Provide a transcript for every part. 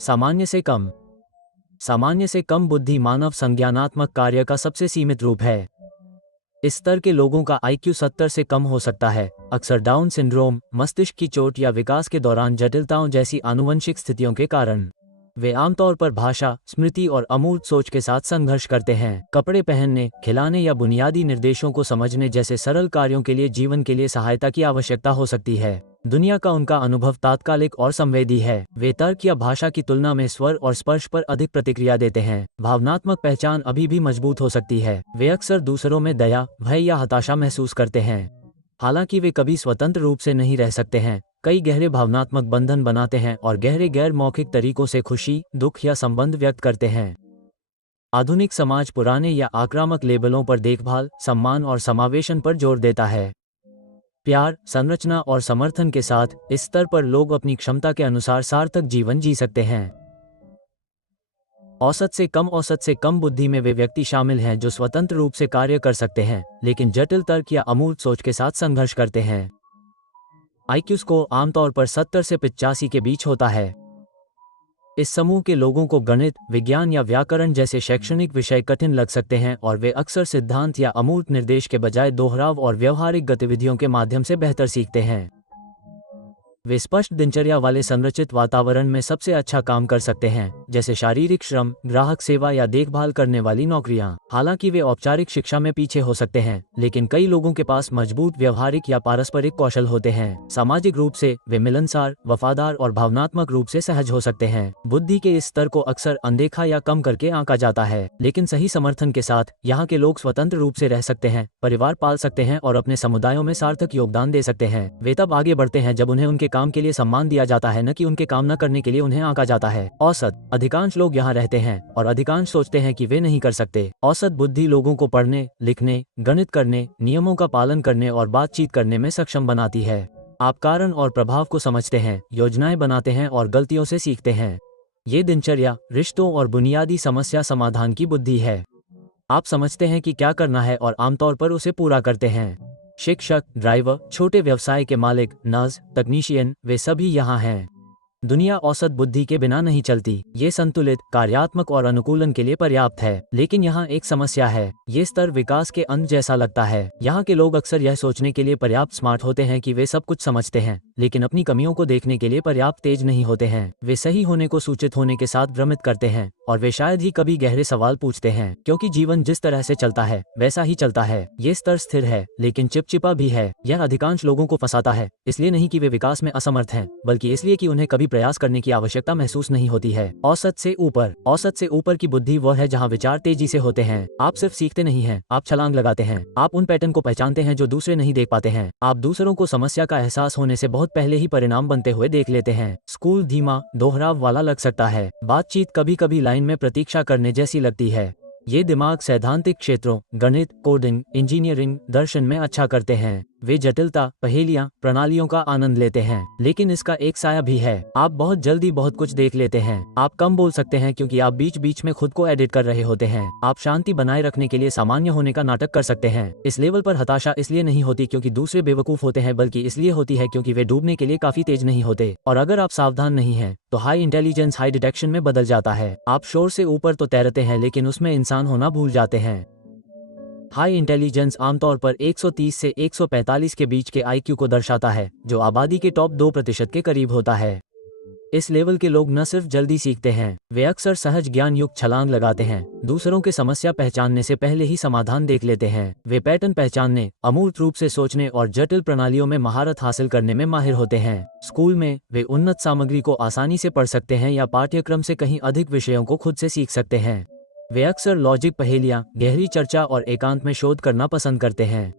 सामान्य से कम। सामान्य से कम बुद्धि मानव संज्ञानात्मक कार्य का सबसे सीमित रूप है। इस स्तर के लोगों का IQ 70 से कम हो सकता है। अक्सर डाउन सिंड्रोम, मस्तिष्क की चोट या विकास के दौरान जटिलताओं जैसी आनुवंशिक स्थितियों के कारण वे आमतौर पर भाषा, स्मृति और अमूर्त सोच के साथ संघर्ष करते हैं। कपड़े पहनने, खिलाने या बुनियादी निर्देशों को समझने जैसे सरल कार्यों के लिए जीवन के लिए सहायता की आवश्यकता हो सकती है। दुनिया का उनका अनुभव तात्कालिक और संवेदी है। वे तर्क या भाषा की तुलना में स्वर और स्पर्श पर अधिक प्रतिक्रिया देते हैं। भावनात्मक पहचान अभी भी मजबूत हो सकती है। वे अक्सर दूसरों में दया, भय या हताशा महसूस करते हैं। हालांकि वे कभी स्वतंत्र रूप से नहीं रह सकते हैं। कई गहरे भावनात्मक बंधन बनाते हैं और गहरे गैर मौखिक तरीकों से खुशी, दुख या संबंध व्यक्त करते हैं। आधुनिक समाज पुराने या आक्रामक लेबलों पर देखभाल, सम्मान और समावेशन पर जोर देता है। प्यार, संरचना और समर्थन के साथ इस स्तर पर लोग अपनी क्षमता के अनुसार सार्थक जीवन जी सकते हैं। औसत से कम बुद्धि में वे व्यक्ति शामिल हैं जो स्वतंत्र रूप से कार्य कर सकते हैं, लेकिन जटिल तर्क या अमूर्त सोच के साथ संघर्ष करते हैं। IQ स्कोर आमतौर पर 70 से 85 के बीच होता है। इस समूह के लोगों को गणित, विज्ञान या व्याकरण जैसे शैक्षणिक विषय कठिन लग सकते हैं और वे अक्सर सिद्धांत या अमूर्त निर्देश के बजाय दोहराव और व्यवहारिक गतिविधियों के माध्यम से बेहतर सीखते हैं। वे स्पष्ट दिनचर्या वाले संरचित वातावरण में सबसे अच्छा काम कर सकते हैं, जैसे शारीरिक श्रम, ग्राहक सेवा या देखभाल करने वाली नौकरियां। हालांकि वे औपचारिक शिक्षा में पीछे हो सकते हैं, लेकिन कई लोगों के पास मजबूत व्यवहारिक या पारस्परिक कौशल होते हैं। सामाजिक रूप से वे मिलनसार, वफादार और भावनात्मक रूप से सहज हो सकते हैं। बुद्धि के इस स्तर को अक्सर अनदेखा या कम करके आंका जाता है, लेकिन सही समर्थन के साथ यहाँ के लोग स्वतंत्र रूप से रह सकते हैं, परिवार पाल सकते हैं और अपने समुदायों में सार्थक योगदान दे सकते हैं। वे तब आगे बढ़ते हैं जब उन्हें उनके काम के लिए सम्मान दिया जाता है, न कि उनके काम न करने के लिए उन्हें आंका जाता है। औसत, अधिकांश लोग यहाँ रहते हैं और अधिकांश सोचते हैं कि वे नहीं कर सकते। औसत बुद्धि लोगों को पढ़ने, लिखने, गणित करने, नियमों का पालन करने और बातचीत करने में सक्षम बनाती है। आप कारण और प्रभाव को समझते हैं, योजनाएं बनाते हैं और गलतियों से सीखते हैं। ये दिनचर्या, रिश्तों और बुनियादी समस्या समाधान की बुद्धि है। आप समझते हैं कि क्या करना है और आमतौर पर उसे पूरा करते हैं। शिक्षक, ड्राइवर, छोटे व्यवसाय के मालिक, नर्स, तकनीशियन, वे सभी यहाँ हैं। दुनिया औसत बुद्धि के बिना नहीं चलती। ये संतुलित, कार्यात्मक और अनुकूलन के लिए पर्याप्त है। लेकिन यहाँ एक समस्या है, ये स्तर विकास के अंत जैसा लगता है। यहाँ के लोग अक्सर यह सोचने के लिए पर्याप्त स्मार्ट होते हैं कि वे सब कुछ समझते हैं, लेकिन अपनी कमियों को देखने के लिए पर्याप्त तेज नहीं होते हैं। वे सही होने को सूचित होने के साथ भ्रमित करते हैं और वे शायद ही कभी गहरे सवाल पूछते हैं, क्योंकि जीवन जिस तरह से चलता है वैसा ही चलता है। ये स्तर स्थिर है, लेकिन चिपचिपा भी है। यह अधिकांश लोगों को फंसाता है, इसलिए नहीं कि वे विकास में असमर्थ हैं, बल्कि इसलिए कि उन्हें कभी प्रयास करने की आवश्यकता महसूस नहीं होती है। औसत से ऊपर की बुद्धि वह है जहाँ विचार तेजी से होते हैं। आप सिर्फ सीखते नहीं हैं, आप छलांग लगाते हैं। आप उन पैटर्न को पहचानते हैं जो दूसरे नहीं देख पाते हैं। आप दूसरों को समस्या का एहसास होने से बहुत पहले ही परिणाम बनते हुए देख लेते हैं। स्कूल धीमा, दोहराव वाला लग सकता है। बातचीत कभी कभी लाइन में प्रतीक्षा करने जैसी लगती है। ये दिमाग सैद्धांतिक क्षेत्रों, गणित, कोडिंग, इंजीनियरिंग, दर्शन में अच्छा करते हैं। वे जटिलता, पहेलियां, प्रणालियों का आनंद लेते हैं, लेकिन इसका एक साया भी है। आप बहुत जल्दी बहुत कुछ देख लेते हैं। आप कम बोल सकते हैं क्योंकि आप बीच बीच में खुद को एडिट कर रहे होते हैं। आप शांति बनाए रखने के लिए सामान्य होने का नाटक कर सकते हैं। इस लेवल पर हताशा इसलिए नहीं होती क्योंकि दूसरे बेवकूफ होते हैं, बल्कि इसलिए होती है क्योंकि वे डूबने के लिए काफी तेज नहीं होते। और अगर आप सावधान नहीं हैं, तो हाई इंटेलिजेंस हाई डिटेक्शन में बदल जाता है। आप शोर से ऊपर तो तैरते हैं, लेकिन उसमें इंसान होना भूल जाते हैं। हाई इंटेलिजेंस आमतौर पर 130 से 145 के बीच के IQ को दर्शाता है, जो आबादी के टॉप 2% के करीब होता है। इस लेवल के लोग न सिर्फ जल्दी सीखते हैं, वे अक्सर सहज ज्ञान युक्त छलांग लगाते हैं। दूसरों के समस्या पहचानने से पहले ही समाधान देख लेते हैं। वे पैटर्न पहचानने, अमूर्त रूप से सोचने और जटिल प्रणालियों में महारत हासिल करने में माहिर होते हैं। स्कूल में वे उन्नत सामग्री को आसानी से पढ़ सकते हैं या पाठ्यक्रम से कहीं अधिक विषयों को खुद से सीख सकते हैं। वे अक्सर लॉजिक, पहेलियां, गहरी चर्चा और एकांत में शोध करना पसंद करते हैं।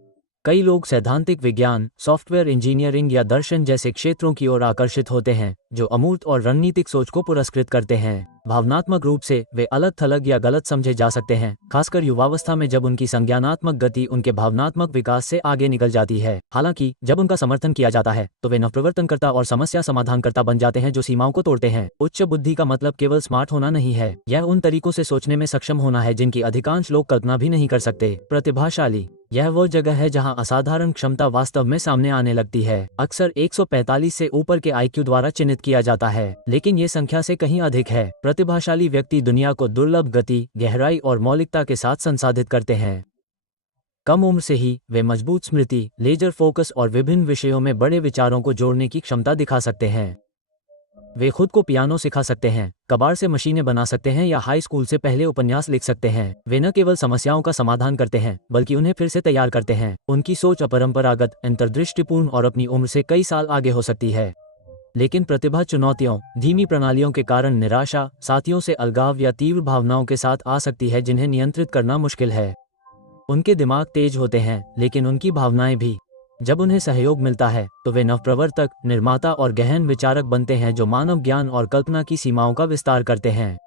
कई लोग सैद्धांतिक विज्ञान, सॉफ्टवेयर इंजीनियरिंग या दर्शन जैसे क्षेत्रों की ओर आकर्षित होते हैं, जो अमूर्त और रणनीतिक सोच को पुरस्कृत करते हैं। भावनात्मक रूप से वे अलग थलग या गलत समझे जा सकते हैं, खासकर युवावस्था में जब उनकी संज्ञानात्मक गति उनके भावनात्मक विकास से आगे निकल जाती है। हालांकि जब उनका समर्थन किया जाता है तो वे नवप्रवर्तनकर्ता और समस्या समाधानकर्ता बन जाते हैं जो सीमाओं को तोड़ते हैं। उच्च बुद्धि का मतलब केवल स्मार्ट होना नहीं है, यह उन तरीकों से सोचने में सक्षम होना है जिनकी अधिकांश लोग कल्पना भी नहीं कर सकते। प्रतिभाशाली, यह वो जगह है जहां असाधारण क्षमता वास्तव में सामने आने लगती है, अक्सर 145 से ऊपर के IQ द्वारा चिन्हित किया जाता है, लेकिन ये संख्या से कहीं अधिक है। प्रतिभाशाली व्यक्ति दुनिया को दुर्लभ गति, गहराई और मौलिकता के साथ संसाधित करते हैं। कम उम्र से ही वे मजबूत स्मृति, लेजर फोकस और विभिन्न विषयों में बड़े विचारों को जोड़ने की क्षमता दिखा सकते हैं। वे खुद को पियानो सिखा सकते हैं, कबाड़ से मशीनें बना सकते हैं या हाई स्कूल से पहले उपन्यास लिख सकते हैं। वे न केवल समस्याओं का समाधान करते हैं, बल्कि उन्हें फिर से तैयार करते हैं। उनकी सोच अपरंपरागत, अंतर्दृष्टिपूर्ण और अपनी उम्र से कई साल आगे हो सकती है। लेकिन प्रतिभा चुनौतियों, धीमी प्रणालियों के कारण निराशा, साथियों से अलगाव या तीव्र भावनाओं के साथ आ सकती है जिन्हें नियंत्रित करना मुश्किल है। उनके दिमाग तेज होते हैं, लेकिन उनकी भावनाएं भी। जब उन्हें सहयोग मिलता है तो वे नवप्रवर्तक, निर्माता और गहन विचारक बनते हैं जो मानव ज्ञान और कल्पना की सीमाओं का विस्तार करते हैं।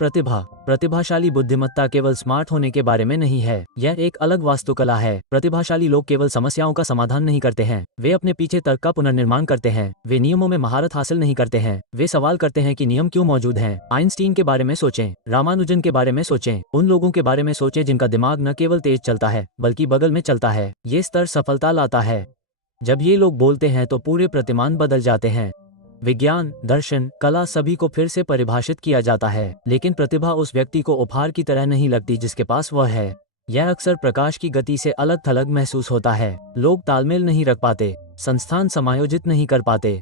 प्रतिभाशाली बुद्धिमत्ता केवल स्मार्ट होने के बारे में नहीं है, यह एक अलग वास्तुकला है। प्रतिभाशाली लोग केवल समस्याओं का समाधान नहीं करते हैं, वे अपने पीछे तर्क का पुनर्निर्माण करते हैं। वे नियमों में महारत हासिल नहीं करते हैं, वे सवाल करते हैं कि नियम क्यों मौजूद हैं। आइंस्टीन के बारे में सोचें, रामानुजन के बारे में सोचें, उन लोगों के बारे में सोचें जिनका दिमाग न केवल तेज चलता है बल्कि बगल में चलता है। ये स्तर सफलता लाता है। जब ये लोग बोलते हैं तो पूरे प्रतिमान बदल जाते हैं। विज्ञान, दर्शन, कला सभी को फिर से परिभाषित किया जाता है, लेकिन प्रतिभा उस व्यक्ति को उपहार की तरह नहीं लगती जिसके पास वह है। यह अक्सर प्रकाश की गति से अलग थलग महसूस होता है। लोग तालमेल नहीं रख पाते, संस्थान समायोजित नहीं कर पाते,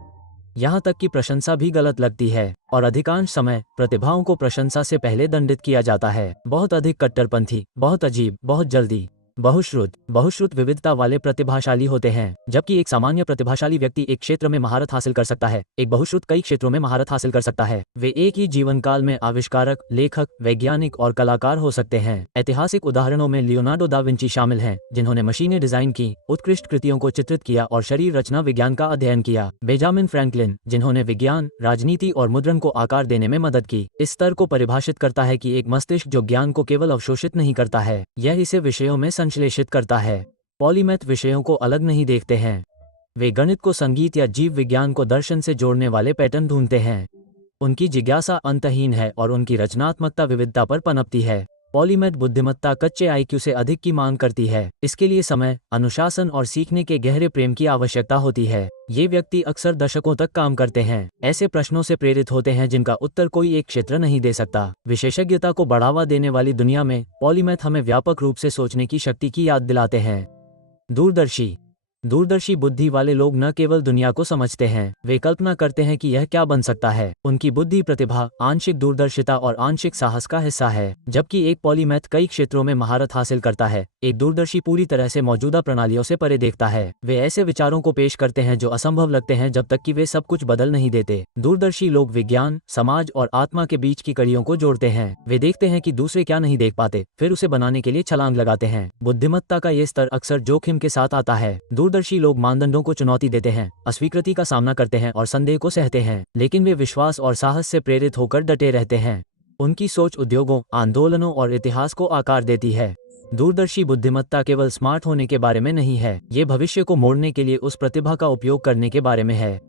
यहाँ तक कि प्रशंसा भी गलत लगती है। और अधिकांश समय प्रतिभाओं को प्रशंसा से पहले दंडित किया जाता है। बहुत अधिक कट्टरपंथी, बहुत अजीब, बहुत जल्दी। बहुश्रुत विविधता वाले प्रतिभाशाली होते हैं। जबकि एक सामान्य प्रतिभाशाली व्यक्ति एक क्षेत्र में महारत हासिल कर सकता है, एक बहुश्रुत कई क्षेत्रों में महारत हासिल कर सकता है। वे एक ही जीवन काल में आविष्कारक, लेखक, वैज्ञानिक और कलाकार हो सकते हैं। ऐतिहासिक उदाहरणों में लियोनार्डो दा विंची शामिल हैं, जिन्होंने मशीनें डिजाइन की, उत्कृष्ट कृतियों को चित्रित किया और शरीर रचना विज्ञान का अध्ययन किया। बेंजामिन फ्रैंकलिन, जिन्होंने विज्ञान, राजनीति और मुद्रण को आकार देने में मदद की। इस स्तर को परिभाषित करता है कि एक मस्तिष्क जो ज्ञान को केवल अवशोषित नहीं करता है, यह इसे विषयों में संश्लेषित करता है। पॉलीमैथ विषयों को अलग नहीं देखते हैं, वे गणित को संगीत या जीव विज्ञान को दर्शन से जोड़ने वाले पैटर्न ढूंढते हैं। उनकी जिज्ञासा अंतहीन है और उनकी रचनात्मकता विविधता पर पनपती है। पॉलीमैथ बुद्धिमत्ता कच्चे आईक्यू से अधिक की मांग करती है। इसके लिए समय, अनुशासन और सीखने के गहरे प्रेम की आवश्यकता होती है। ये व्यक्ति अक्सर दशकों तक काम करते हैं, ऐसे प्रश्नों से प्रेरित होते हैं जिनका उत्तर कोई एक क्षेत्र नहीं दे सकता। विशेषज्ञता को बढ़ावा देने वाली दुनिया में पॉलीमैथ हमें व्यापक रूप से सोचने की शक्ति की याद दिलाते हैं। दूरदर्शी बुद्धि वाले लोग न केवल दुनिया को समझते हैं, वे कल्पना करते हैं कि यह क्या बन सकता है। उनकी बुद्धि प्रतिभा, आंशिक दूरदर्शिता और आंशिक साहस का हिस्सा है। जबकि एक पॉलीमैथ कई क्षेत्रों में महारत हासिल करता है, एक दूरदर्शी पूरी तरह से मौजूदा प्रणालियों से परे देखता है। वे ऐसे विचारों को पेश करते हैं जो असंभव लगते हैं जब तक कि वे सब कुछ बदल नहीं देते। दूरदर्शी लोग विज्ञान, समाज और आत्मा के बीच की कड़ियों को जोड़ते हैं। वे देखते हैं कि दूसरे क्या नहीं देख पाते, फिर उसे बनाने के लिए छलांग लगाते हैं। बुद्धिमत्ता का ये स्तर अक्सर जोखिम के साथ आता है। दूरदर्शी लोग मानदंडों को चुनौती देते हैं, अस्वीकृति का सामना करते हैं और संदेह को सहते हैं, लेकिन वे विश्वास और साहस से प्रेरित होकर डटे रहते हैं। उनकी सोच उद्योगों, आंदोलनों और इतिहास को आकार देती है। दूरदर्शी बुद्धिमत्ता केवल स्मार्ट होने के बारे में नहीं है, ये भविष्य को मोड़ने के लिए उस प्रतिभा का उपयोग करने के बारे में है।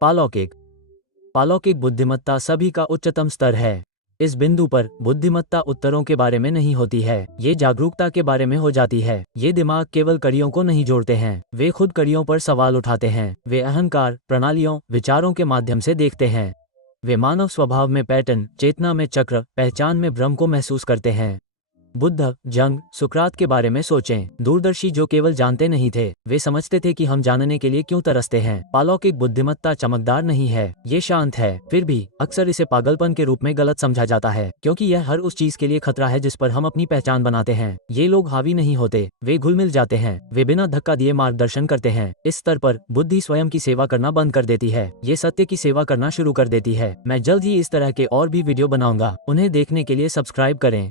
पालौकिक बुद्धिमत्ता सभी का उच्चतम स्तर है। इस बिंदु पर बुद्धिमत्ता उत्तरों के बारे में नहीं होती है, ये जागरूकता के बारे में हो जाती है। ये दिमाग केवल कड़ियों को नहीं जोड़ते हैं, वे खुद कड़ियों पर सवाल उठाते हैं। वे अहंकार, प्रणालियों, विचारों के माध्यम से देखते हैं। वे मानव स्वभाव में पैटर्न, चेतना में चक्र, पहचान में भ्रम को महसूस करते हैं। बुद्ध, जंग, सुकरात के बारे में सोचें। दूरदर्शी जो केवल जानते नहीं थे, वे समझते थे कि हम जानने के लिए क्यों तरसते हैं। पालौकिक बुद्धिमत्ता चमकदार नहीं है, ये शांत है। फिर भी अक्सर इसे पागलपन के रूप में गलत समझा जाता है, क्योंकि यह हर उस चीज के लिए खतरा है जिस पर हम अपनी पहचान बनाते हैं। ये लोग हावी नहीं होते, वे घुल मिल जाते हैं। वे बिना धक्का दिए मार्गदर्शन करते हैं। इस स्तर पर बुद्धि स्वयं की सेवा करना बंद कर देती है, ये सत्य की सेवा करना शुरू कर देती है। मैं जल्द ही इस तरह के और भी वीडियो बनाऊंगा, उन्हें देखने के लिए सब्सक्राइब करें।